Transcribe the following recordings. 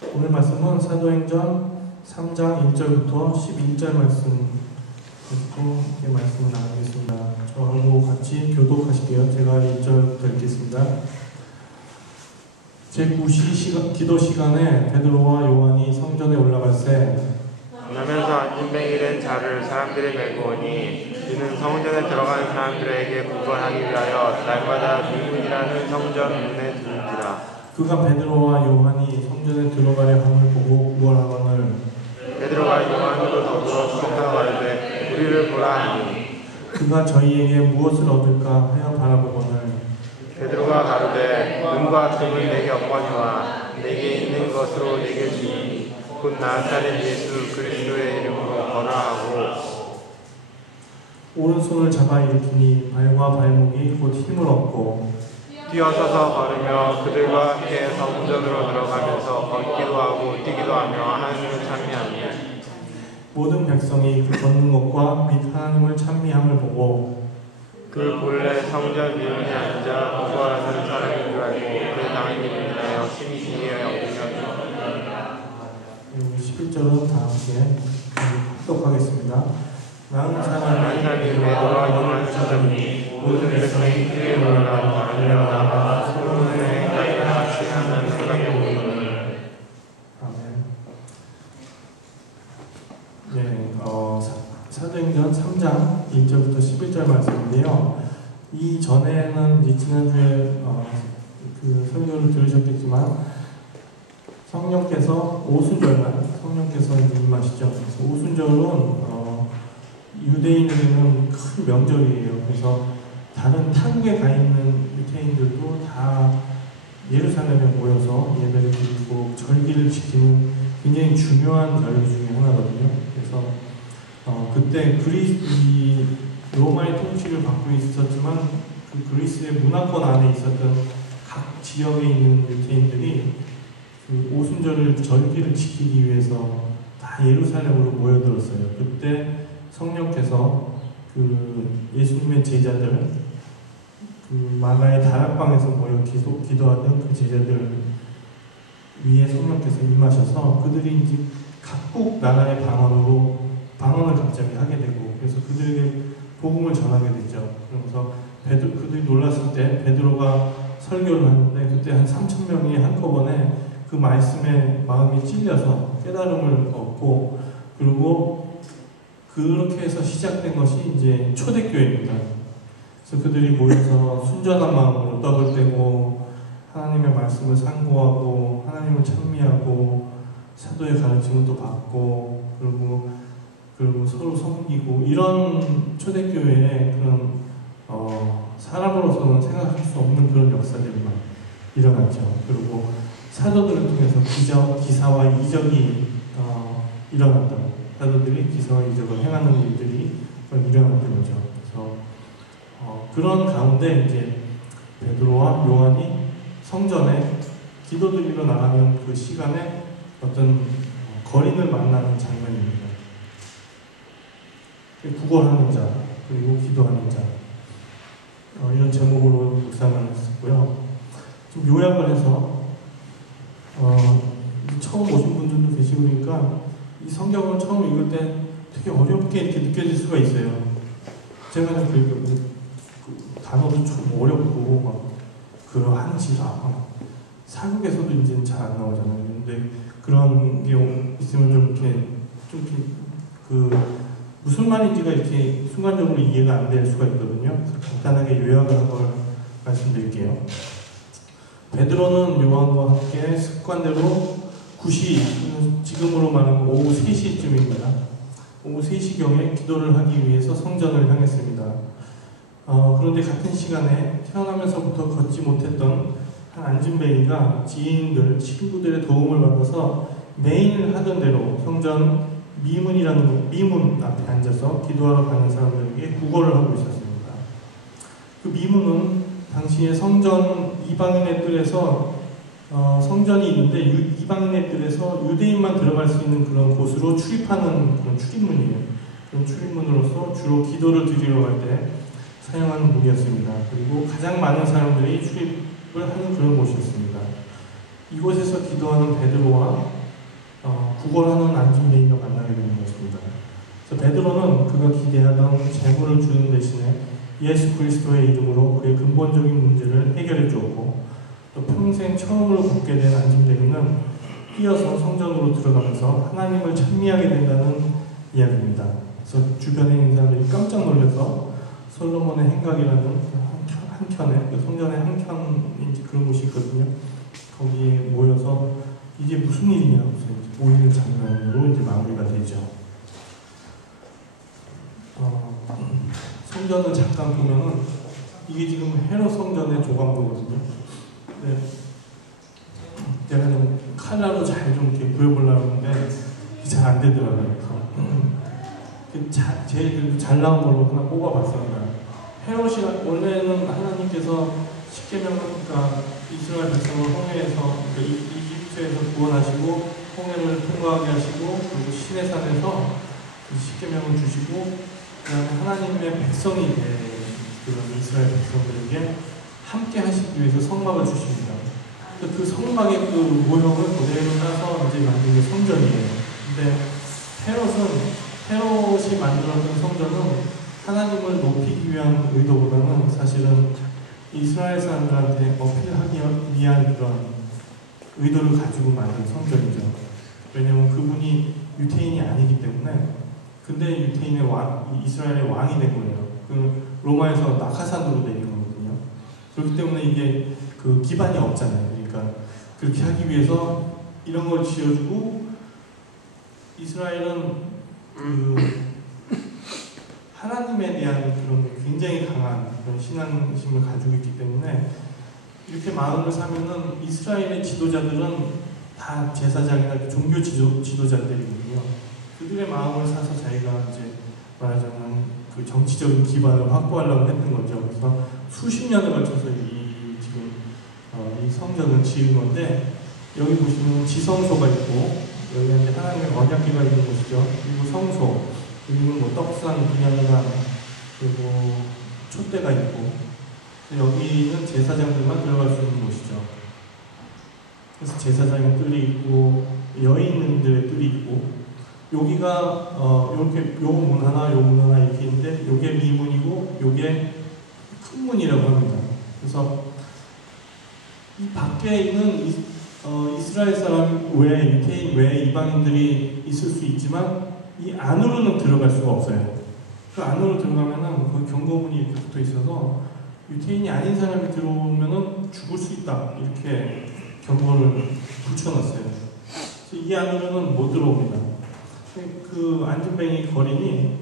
오늘 말씀은 사도행전 3장 1절부터 11절 말씀 듣고 함께 말씀을 나누겠습니다. 저하고 같이 교독하실게요. 제가 1절부터 읽겠습니다. 제9시 기도 시간에 베드로와 요한이 성전에 올라갈새 만나면서 안진뱅이 된 자를 사람들이 메고 오니 이는 성전에 들어가는 사람들에게 구걸하기 위하여 날마다 미문이라는 성전 문에 두는지라. 그가 베드로와 요한이 성전에 들어가려 함을 보고 구걸하거늘 베드로가 요한으로 더불어 축복하여 가로되 우리를 보라 하니 그가 저희에게 무엇을 얻을까 하여 바라보거늘 베드로가 가로되 눈과 뜸은 내게 없거니와 내게 있는 것으로 내게 주니 곧 나사렛 예수 그리스도의 이름으로 걸어하고 오른손을 잡아 일으키니 발과 발목이 곧 힘을 얻고 뛰어서서 걸으며 그들과 함께 성전으로 들어가면서 걷기도 하고 뛰기도 하며 하나님을 찬미하니 모든 백성이 그 걷는 것과 및 하나님을 찬미함을 보고 그 본래 성전 미문에 앉아 구걸하는 사람인 줄 알고 그 당한 일을 인하여 심히 기이하여 여기며 11절은 다 함께 합독하겠습니다. 나는 하나님의 베드로와 요한 사람이 모든 백성이 크게 놀라 달려나가 소문에 같이 하는 사람이오늘. 아멘. 네, 사도행전 3장 1절부터 11절 말씀인데요. 이 전에는 이제 지난주에 그 설교를 들으셨겠지만 성령께서 오순절만 성령께서 임하시죠. 그래서 오순절은 유대인에게는 큰 명절이에요. 그래서 다른 타국에 가 있는 유대인들도 다 예루살렘에 모여서 예배를 드리고 절기를 지키는 굉장히 중요한 절기 중에 하나거든요. 그래서 그때 이 로마의 통치를 받고 있었지만 그 그리스의 문화권 안에 있었던 각 지역에 있는 유대인들이 그 오순절을 절기를 지키기 위해서 다 예루살렘으로 모여들었어요. 그때 성령께서 그 예수님의 제자들 그 만나의 다락방에서 모여 기도하던 그 제자들 위에 성령께서 임하셔서 그들이 이제 각국 나라의 방언을 갑자기 하게 되고 그래서 그들에게 복음을 전하게 됐죠. 그러면서 그들이 놀랐을 때 베드로가 설교를 하는데 그때 한 3,000명이 한꺼번에 그 말씀에 마음이 찔려서 깨달음을 얻고 그리고 그렇게 해서 시작된 것이 이제 초대교회입니다. 그래서 그들이 모여서 순전한 마음으로 떡을 떼고 하나님의 말씀을 상고하고 하나님을 찬미하고 사도의 가르침을 또 받고 그리고 서로 섬기고 이런 초대교회의 그런 사람으로서는 생각할 수 없는 그런 역사들만 일어났죠. 그리고 사도들을 통해서 기사와 이적이 일어났다. 사도들이 기사와 이적을 행하는 일들이 일어났던 거죠. 그래서 그런 가운데 이제 베드로와 요한이 성전에 기도드리러 나가는 그 시간에 어떤 거린을 만나는 장면입니다. 구걸하는 자 그리고 기도하는 자 이런 제목으로 묵상을 했었고요. 좀 요약을 해서 처음 오신 분들도 계시고 그러니까 이 성경을 처음 읽을 때 되게 어렵게 이렇게 느껴질 수가 있어요. 제가 그 단어도 좀 어렵고 막 그러한지라 사극에서도 이제는 잘 안 나오잖아요. 근데 그런 게 있으면 좀 이렇게 무슨 말인지가 이렇게 순간적으로 이해가 안 될 수가 있거든요. 그래서 간단하게 요약을 한 걸 말씀드릴게요. 베드로는 요한과 함께 습관대로 9시, 지금으로 말하면 오후 3시쯤입니다. 오후 3시경에 기도를 하기 위해서 성전을 향했습니다. 그런데 같은 시간에 태어나면서부터 걷지 못했던 한 안진뱅이가 지인들, 친구들의 도움을 받아서 매일 하던 대로 성전 미문 앞에 앉아서 기도하러 가는 사람들에게 구걸을 하고 있었습니다. 그 미문은 당시에 성전 이방인의 뜰에서 성전이 있는데 이방인의 뜰에서 유대인만 들어갈 수 있는 그런 곳으로 출입하는 그런 출입문이에요. 그런 출입문으로서 주로 기도를 드리러 갈 때 사용하는 문이었습니다. 그리고 가장 많은 사람들이 출입을 하는 그런 곳이었습니다. 이곳에서 밖에서 기도하는 베드로와 구걸하는 안진뱅이가 만나게 되는 것입니다. 그래서 베드로는 그가 기대하던 재물을 주는 대신에 예수 그리스도의 이름으로 그의 근본적인 문제를 해결해 주었고, 또 평생 처음으로 걷게 된 안진뱅이는 뛰어서 성전으로 들어가면서 하나님을 찬미하게 된다는 이야기입니다. 그래서 주변에 있는 사람들이 깜짝 놀라서 솔로몬의 행각이라는 한켠에, 성전의 한켠인지 그런 곳이 있거든요. 거기에 모여서 이게 무슨 일이냐고 모이는 장면으로 이제 마무리가 되죠. 성전을 잠깐 보면은 이게 지금 헤롯 성전의 조각도거든요. 네. 제가 좀 칼라로 잘 좀 이렇게 보여보려고 하는데 잘 안 되더라고요. 제일 잘 나온 걸로 하나 뽑아봤습니다. 헤롯이 원래는 하나님께서 십계명, 그러니까 이스라엘 백성을 홍해에서, 이집트에서 구원하시고 홍해를 통과하게 하시고 그리고 시내산에서 십계명을 주시고 그다음에 하나님의 백성이 된 그런 이스라엘 백성들에게 함께 하시기 위해서 성막을 주십니다. 그 성막의 그 모형을 그대로 따서 이제 만든 게 성전이에요. 근데 헤롯이 만들었던 성전은 하나님을 높이기 위한 의도보다는 사실은 이스라엘 사람들한테 어필하기 위한 그런 의도를 가지고 만든 성전이죠. 왜냐하면 그분이 유태인이 아니기 때문에. 근데 유태인의 이스라엘의 왕이 된 거예요. 그 로마에서 낙하산으로 내린 거거든요. 그렇기 때문에 이게 그 기반이 없잖아요. 그러니까 그렇게 하기 위해서 이런 걸 지어주고, 이스라엘은 그 하나님에 대한 그런 굉장히 강한 그런 신앙심을 가지고 있기 때문에 이렇게 마음을 사면은 이스라엘의 지도자들은 다 제사장이나 종교 지도자들이거든요. 그들의 마음을 사서 자기가 이제 말하자면 그 정치적인 기반을 확보하려고 했던 거죠. 그래서 수십 년에 걸쳐서 지금 이 성전을 지은 건데, 여기 보시면 지성소가 있고 여기 이제 하나님의 언약궤가 있는 곳이죠. 그리고 성소, 그리고 뭐 떡상, 분향단, 그리고 촛대가 있고, 여기는 제사장들만 들어갈 수 있는 곳이죠. 그래서 제사장의 뜰이 있고 여인들의 뜰이 있고, 여기가 이렇게 요 문 하나, 요 문 하나 이렇게 있는데 요게 미문이고 요게 큰 문이라고 합니다. 그래서 이 밖에 있는 이스라엘 사람 외에, 유태인 외에 이방인들이 있을 수 있지만 이 안으로는 들어갈 수가 없어요. 그 안으로 들어가면은 그 경고문이 이렇게 붙어 있어서 유태인이 아닌 사람이 들어오면은 죽을 수 있다, 이렇게 경고를 붙여놨어요. 이 안으로는 못 들어옵니다. 그 안진뱅이 거린이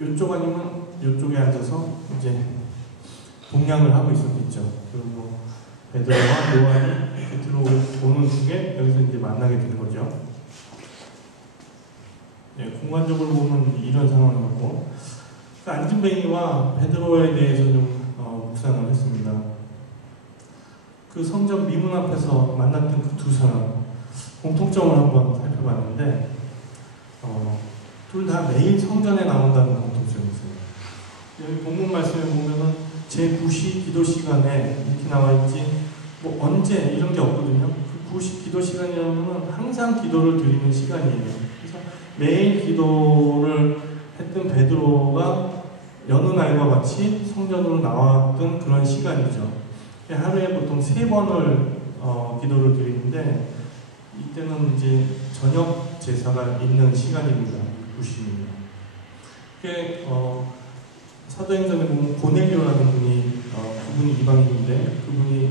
이쪽 아니면 이쪽에 앉아서 이제 봉양을 하고 있었겠죠. 그리고 베드로와 요한이 이렇게 들어오는 중에 여기서 이제 만나게 되는 거죠. 네, 공간적으로 보면 이런 상황이었고, 그 안진뱅이와 베드로에 대해서 좀 묵상을 했습니다. 그 성전 미문 앞에서 만났던 그 두 사람 공통점을 한번 살펴봤는데, 둘 다 매일 성전에 나온다는 공통점이 있어요. 여기 본문 말씀에 보면은 제9시 기도 시간에 이렇게 나와 있지, 뭐 언제 이런 게 없거든요. 그 9시 기도 시간이라면 항상 기도를 드리는 시간이에요. 그래서 매일 기도를 했던 베드로가 여느 날과 같이 성전으로 나왔던 그런 시간이죠. 하루에 보통 3번을 기도를 드리는데, 이때는 이제 저녁 제사가 있는 시간입니다. 9시입니다. 사도행전에 보면 고넬료라는 분이, 그분이 이방인인데 그분이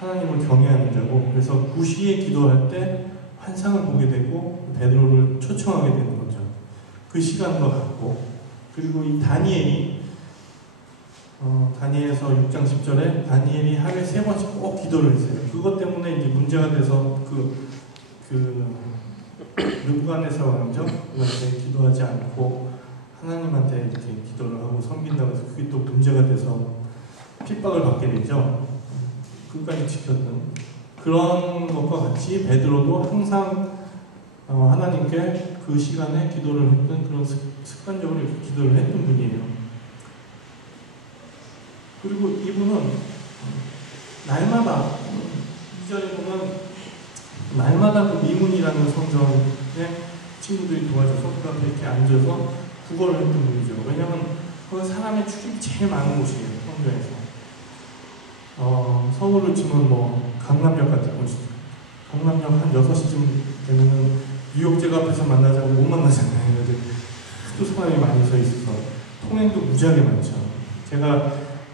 하나님을 경외하는 자고, 그래서 9시에 기도할 때 환상을 보게 되고 베드로를 초청하게 되는 거죠. 그 시간과 같고, 그리고 이 다니엘이 다니엘서 6장 10절에 다니엘이 하루에 3번씩 꼭 기도를 했어요. 그것 때문에 이제 문제가 돼서 느부갓네살 왕이죠. 그한테 기도하지 않고 하나님한테 이렇게 기도를 하고 섬긴다고 해서 그게 또 문제가 돼서 핍박을 받게 되죠. 끝까지 지켰던 그런 것과 같이 베드로도 항상 하나님께 그 시간에 기도를 했던, 그런 습관적으로 이렇게 기도를 했던 분이에요. 그리고 이분은 날마다 2절에 보면 날마다 그 미문이라는 성전에 친구들이 도와줘서 그 앞에 이렇게 앉아서 국어를 했던 분이죠. 왜냐면 거기 사람의 출입이 제일 많은 곳이에요, 성전에서. 서울로 치면 뭐 강남역 같은 곳이죠. 강남역 한 6시쯤 되면은 뉴욕제가 앞에서 만나자고 못 만나잖아요. 또 사람이 많이 서 있어서 통행도 무지하게 많죠. 제가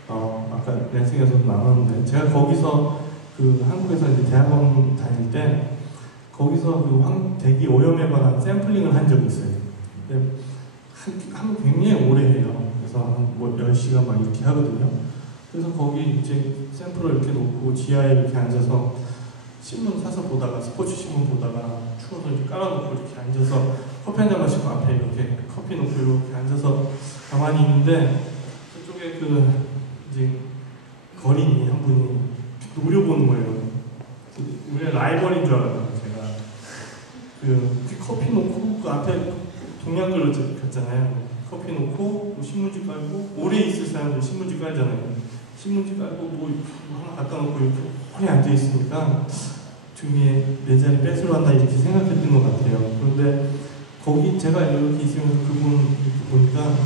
아까 랜싱에서도 나눴는데 제가 거기서 그 한국에서 이제 대학원 다닐 때 거기서 그 대기 오염에 관한 샘플링을 한 적이 있어요. 근데 굉장히 오래 해요. 그래서 뭐 10시간 막 이렇게 하거든요. 그래서 거기 이제 샘플을 이렇게 놓고 지하에 이렇게 앉아서 신문 사서 보다가 스포츠 신문 보다가 추워서 이렇게 깔아놓고 이렇게 앉아서 커피 한 잔 마시고 앞에 이렇게 커피 놓고 이렇게 앉아서 가만히 있는데 저쪽에 그 이제 거린이 한 분이 노려보는 거예요. 우리가 라이벌인 줄 알았거든요. 제가 그 커피 놓고 그 앞에 동양글로 폈잖아요. 커피 놓고 뭐 신문지 깔고 오래 있을 사람들 신문지 깔잖아요. 신문지 깔고 뭐 하나 갖다 놓고 이렇게 홀에 앉아 있으니까 중에 내 자리 뺏으러 왔나 이렇게 생각했던 것 같아요. 그런데 거기 제가 이렇게 있으면서 그분 이렇게 보니까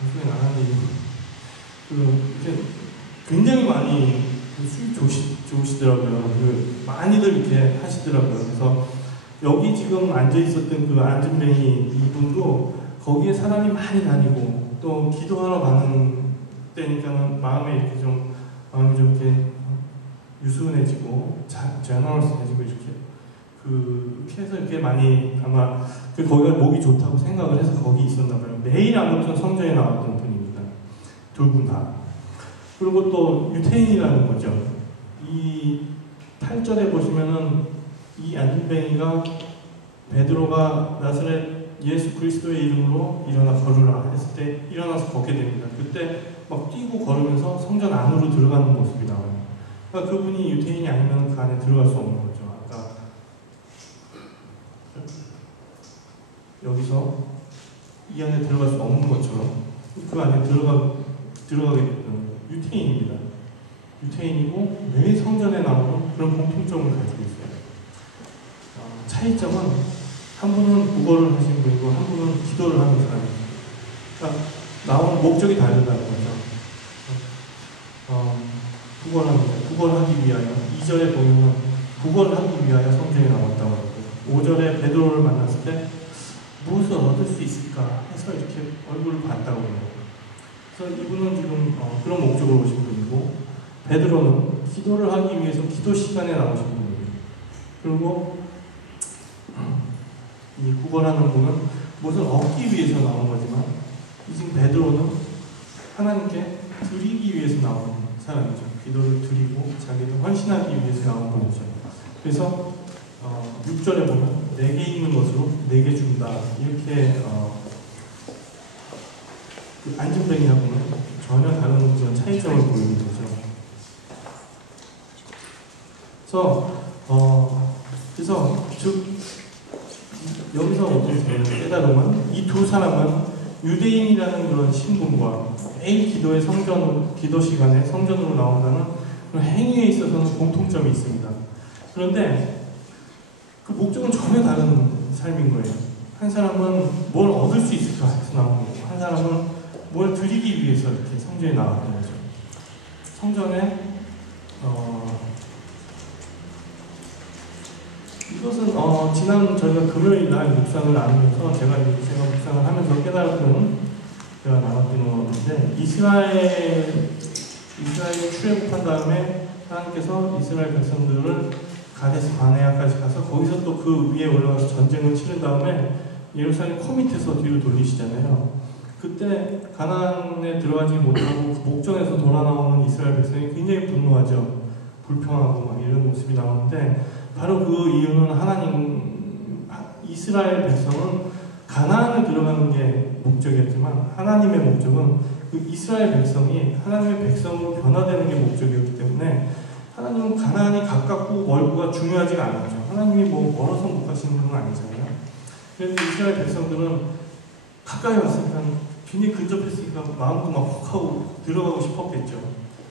방송에 나가는 이렇게 굉장히 많이 수입 좋으시더라고요. 많이들 이렇게 하시더라고요. 그래서 여기 지금 앉아 있었던 그 안진뱅이 이분도 거기에 사람이 많이 다니고 또 기도하러 가는 때니까는 마음이 좀 이렇게 유순해지고 제너럴스해지고 이렇게 해서 이렇게 많이 아마 거기가 목이 좋다고 생각을 해서 거기 있었나 봐요. 매일 아무튼 성전에 나왔던 분입니다. 두 분 다. 그리고 또 유태인이라는 거죠. 이 8절에 보시면은 이 안진뱅이가 베드로가 나사렛 예수 그리스도의 이름으로 일어나 걸으라 했을 때 일어나서 걷게 됩니다. 그때 막 뛰고 걸으면서 성전 안으로 들어가는 모습이 나와요. 그러니까 그분이 유태인이 아니면 그 안에 들어갈 수 없는 거죠. 아까 여기서 이 안에 들어갈 수 없는 것처럼 그 안에 들어가게 됐던 유태인입니다. 유태인이고 매일 성전에 나오는 그런 공통점을 가지고 있어요. 차이점은 한 분은 국어를 하신 분이고 한 분은 기도를 하는 사람이에요. 그러니까 나오는 목적이 다르다는 거죠. 국어를 하기 위하여 2절에 보면 국어를 하기 위하여 성전에 나왔다고 하고 5절에 베드로를 만났을 때 무엇을 얻을 수 있을까 해서 이렇게 얼굴을 봤다고 해요. 그래서 이분은 지금 그런 목적으로 오신 분이고 베드로는 기도를 하기 위해서 기도 시간에 나오신 분이에요. 그리고 이 구걸하는 분은 무엇을 얻기 위해서 나온 거지만 지금 베드로는 하나님께 드리기 위해서 나온 사람이죠. 기도를 드리고 자기도 헌신하기 위해서 나온 분이죠. 그래서 6절에 보면 내게 있는 것으로 내게 준다 이렇게 그 안진뱅이하고는 전혀 다른 그런 차이점을 보이는 거죠. 그래서 여기서 우리 깨달음은 이 두 사람은 유대인이라는 그런 신분과 매일 기도의 기도 시간에 성전으로 나온다는 그런 행위에 있어서는 공통점이 있습니다. 그런데 그 목적은 전혀 다른 삶인 거예요. 한 사람은 뭘 얻을 수 있을까 해서 나오는 거고, 한 사람은 뭘 드리기 위해서 이렇게 성전에 나왔던 거죠. 성전에 이것은 지난 저희가 금요일 날 묵상을 나누면서 제가 묵상을 하면서 깨달았던 제가 나눴던 건데 이스라엘 출애굽한 다음에 하나님께서 이스라엘 백성들을 가데스 바네아까지 가서 거기서 또 그 위에 올라가서 전쟁을 치른 다음에 예루살렘 코밑에서 뒤로 돌리시잖아요. 그때 가나안에 들어가지 못하고 그 목전에서 돌아 나오는 이스라엘 백성이 굉장히 분노하죠. 불평하고 막 이런 모습이 나오는데 바로 그 이유는 이스라엘 백성은 가나안을 들어가는 게 목적이었지만 하나님의 목적은 그 이스라엘 백성이 하나님의 백성으로 변화되는 게 목적이었기 때문에 하나님은 가나안이 가깝고 멀고가 중요하지가 않았죠. 하나님이 뭐 멀어서 못 가시는 건 아니잖아요. 그래서 이스라엘 백성들은 가까이 왔으니까 굉장히 근접했으니까 마음도 막 혹하고 들어가고 싶었겠죠.